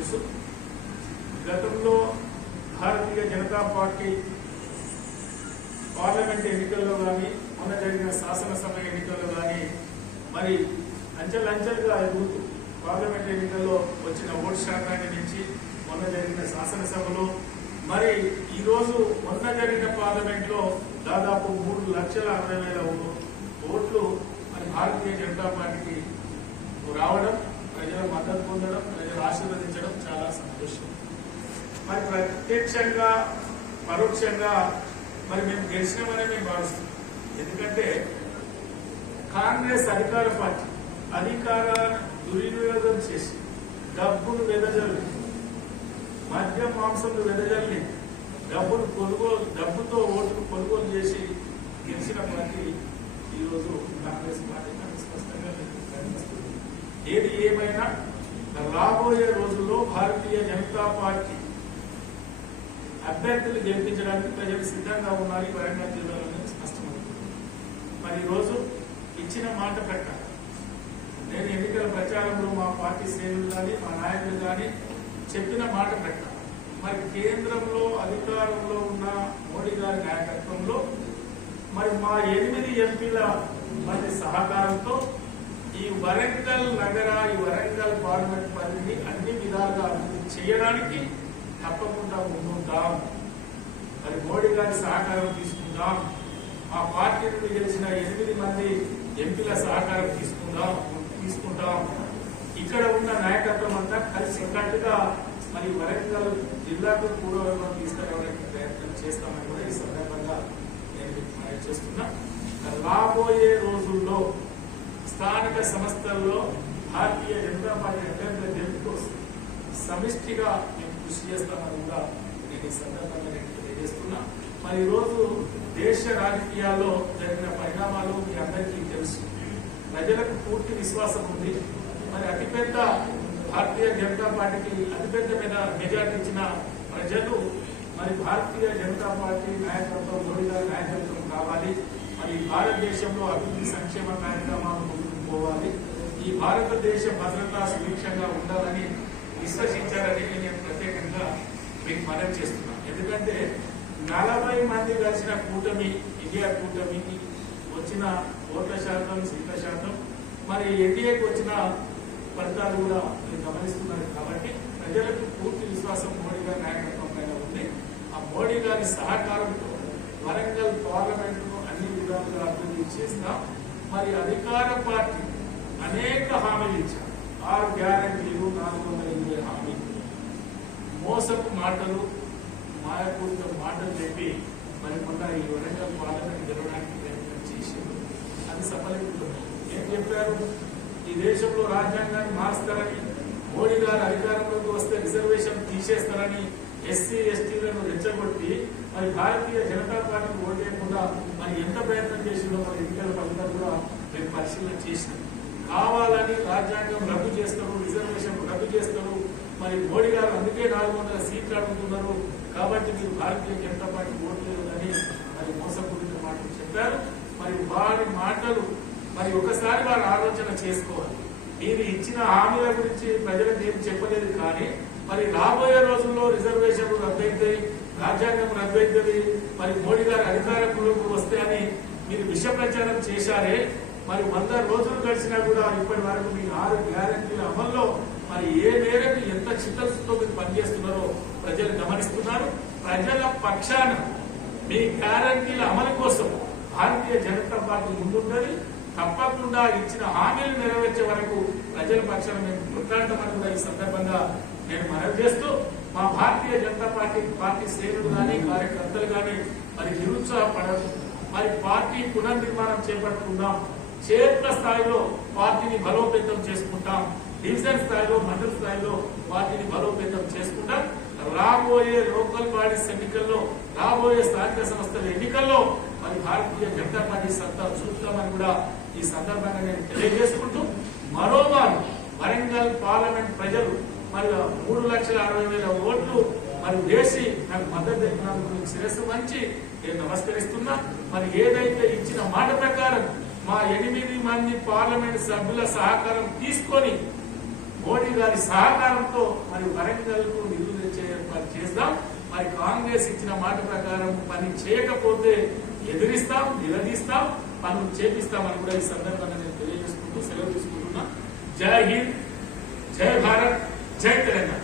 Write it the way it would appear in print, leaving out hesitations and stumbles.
తెలుసు. గతంలో Bharatiya Janata party parliament ఎన్నికల్లో కానీ మొన్న జరిగిన శాసనసభ ఎన్నికల్లో కానీ మరి అంచెలంచెలుగా ఎదుగుతూ పార్లమెంట్ ఎన్నికల్లో వచ్చిన ఓటు శాతాన్ని నుంచి మొన్న జరిగిన శాసనసభలో మరి ఈరోజు మొన్న జరిగిన పార్లమెంట్లో దాదాపు 3,60,000 ఓట్లు మరి భారతీయ జనతా పార్టీకి రావడం, ప్రజల మద్దతు పొందడం, ప్రజలు ఆశీర్వదించడం చాలా సంతోషం. మరి ప్రత్యక్షంగా పరోక్షంగా మరి మేము గెలిచినామని మేము భావిస్తున్నాం. ఎందుకంటే కాంగ్రెస్ అధికార పార్టీ అధికారాన్ని దుర్వినియోగం చేసి డబ్బును వెదజల్లి, మద్య మాంసంను వెదజల్లి, డబ్బుతో ఓటును కొనుగోలు చేసి గెలిచిన పార్టీ ఈరోజు కాంగ్రెస్ పార్టీ స్పష్టంగా కనిపిస్తుంది. ఏది ఏమైనా రాబోయే రోజుల్లో భారతీయ జనతా పార్టీ అభ్యర్థులు గెలిపించడానికి ప్రజలు సిద్ధంగా ఉన్నారు. వరంగల్ జిల్లాలో స్పష్టమవుతుంది. మరి ఈరోజు ఇచ్చిన మాట ప్రకారం నేను ఎన్నికల ప్రచారంలో మా పార్టీ శ్రేణులు కానీ మా నాయకులు కానీ చెప్పిన మాట ప్రకారం మరి కేంద్రంలో అధికారంలో ఉన్న మోడీ గారి నాయకత్వంలో మరి మా 8 ఎంపీల మరి సహకారంతో ఈ వరంగల్ ఈ వరంగల్ పార్లమెంట్ పరిధిని అన్ని విధాలుగా అభివృద్ధి చేయడానికి తప్పకుండా ముందుంటాం. మరి మోడీ గారి సహకారం తీసుకుందాం. మా పార్టీ నుండి గెలిచిన 8 మంది ఎంపీల సహకారం తీసుకుంటాం. ఇక్కడ ఉన్న నాయకత్వం అంతా కలిసి కట్టుగా మరి వరంగల్ జిల్లాకు పూర్వవైపు తీసుకురావడానికి ప్రయత్నం చేస్తామని కూడా ఈ సందర్భంగా నేను మనం చేస్తున్నా. రాబోయే రోజుల్లో స్థానిక సంస్థల్లో భారతీయ జనతా పార్టీ అభ్యర్థుల గెలుపు కోసం సమిష్టిగా మేము కృషి చేస్తామని కూడా నేను ఈ సందర్భంగా నేను తెలియజేస్తున్నా. మరి ఈరోజు దేశ రాజకీయాల్లో జరిగిన పరిణామాలు మీ అందరికీ తెలుసు. ప్రజలకు పూర్తి విశ్వాసం ఉంది. మరి అతిపెద్ద భారతీయ జనతా పార్టీకి అతిపెద్ద మెజార్టీ ఇచ్చిన ప్రజలు మరి భారతీయ జనతా పార్టీ నాయకత్వం, మోడీ గారి నాయకత్వం కావాలి. మరి భారతదేశంలో అభివృద్ధి సంక్షేమ కార్యక్రమాలు ముందుకు పోవాలి. ఈ భారతదేశ భద్రతా సుభిక్షంగా ఉండాలని విశ్వసించాలని నేను ప్రత్యేకంగా మీకు మనవి చేస్తున్నాను. ఎందుకంటే 40 మంది కలిసిన కూటమి, ఇండియా కూటమికి వచ్చిన ఓట్ల శాతం, సీట్ల శాతం, మరి ఎన్డీఏకి వచ్చిన ఫలితాలు కూడా మీరు గమనిస్తున్నారు. కాబట్టి ప్రజలకు పూర్తి విశ్వాసం మోడీ గారి నాయకత్వం పైన ఉంది. ఆ మోడీ గారి సహకారంతో వరంగల్ పార్లమెంట్ ను అన్ని విధాలుగా అభివృద్ధి చేస్తాం. మరి అధికార పార్టీ అనేక హామీలు ఇచ్చారు. 6 గ్యారంటీలు, 420 హామీలు, మోసపు మాటలు, మాయపూరిత మాటలు చెప్పి మరి మొన్న ఈ వరంగల్ పార్లమెంట్ గెలవడానికి ప్రయత్నం చేశారు. అది సఫలీకృతమైంది. ఏం చెప్పారు? ఈ దేశంలో రాజ్యాంగాన్ని మార్చుతారని, మోడీ గారు అధికారంలోకి వస్తే రిజర్వేషన్ తీసేస్తారని ఎస్సీ ఎస్టీలను రెచ్చగొట్టి మరి భారతీయ జనతా పార్టీ ఓటేయకుండా మరి ఎంత ప్రయత్నం చేసిందో మరి ఎన్నికల ఫలితాలు కూడా మేము పరిశీలన చేసినాం. కావాలని రాజ్యాంగం రద్దు చేస్తారు, రిజర్వేషన్ రద్దు చేస్తారు. మరి మోడీ గారు అందుకే 400 సీట్లు అడుగుతున్నారు. కాబట్టి మీరు భారతీయ జనతా పార్టీ ఓట్లేదని మరి మోసపూరిత మాటలు చెప్పారు. మరి వారి మాటలు మరి ఒకసారి వారు ఆలోచన చేసుకోవాలి. మీరు ఇచ్చిన హామీల గురించి ప్రజలకు ఏం చెప్పలేదు. కానీ మరి రాబోయే రోజుల్లో రిజర్వేషన్లు రద్దయితాయి, రాజ్యాంగం రద్దయితుంది, మరి మోడీ గారు అధికారంలోకి వస్తే అని మీరు విష ప్రచారం చేశారే. మరి 100 రోజులు గడిచినా కూడా ఇప్పటి వరకు మీ 6 గ్యారంటీల అమల్లో మరి ఏ మేరకు ఎంత చిత్తశుద్ధితో మీరు పనిచేస్తున్నారో ప్రజలు గమనిస్తున్నారు. ప్రజల పక్షాన మీ గ్యారంటీల అమలు కోసం భారతీయ జనతా పార్టీ ముందుంటుంది. తప్పకుండా ఇచ్చిన హామీలు నెరవేర్చే వరకు ప్రజల పక్షాన మేము కొట్లాడతామని కూడా ఈ సందర్భంగా నేను మనవి చేస్తూ మా భారతీయ జనతా పార్టీ శ్రేణులు కానీ కార్యకర్తలు కానీ మరి నిరుత్సాహపడదు. మరి పార్టీ పునర్నిర్మాణం చేపట్టుకుందాం. క్షేత్ర స్థాయిలో పార్టీని బలోపేతం చేసుకుంటాం. డివిజన్ స్థాయిలో, మండల స్థాయిలో పార్టీని బలోపేతం చేసుకుంటాం. రాబోయే లోకల్ బాడీస్ ఎన్నికల్లో, రాబోయే స్థానిక సంస్థల ఎన్నికల్లో మరి భారతీయ జనతా పార్టీ సత్తా చూపుతామని కూడా ఈ సందర్భంగా నేను తెలియజేసుకుంటూ మరోమారు వరంగల్ పార్లమెంట్ ప్రజలు మరి 3,60,000 ఓట్లు మరి వేసి నాకు మద్దతు తెలిపినందుకు శిరస్సు వంచి నేను నమస్కరిస్తున్నా. మరి ఏదైతే ఇచ్చిన మాట ప్రకారం మా 8 మంది పార్లమెంట్ సభ్యుల సహకారం తీసుకొని మోడీ గారి సహకారంతో మరి వరంగల్కు నిధులు తెచ్చే పని చేస్తాం. మరి కాంగ్రెస్ ఇచ్చిన మాట ప్రకారం పని చేయకపోతే ఎదిరిస్తాం, నిలదీస్తాం, పనులు చేపిస్తామని కూడా ఈ సందర్భంగా నేను తెలియజేసుకుంటూ సెలవు తీసుకుంటున్నా. జై హింద్, జై భారత్, జై తెలంగాణ.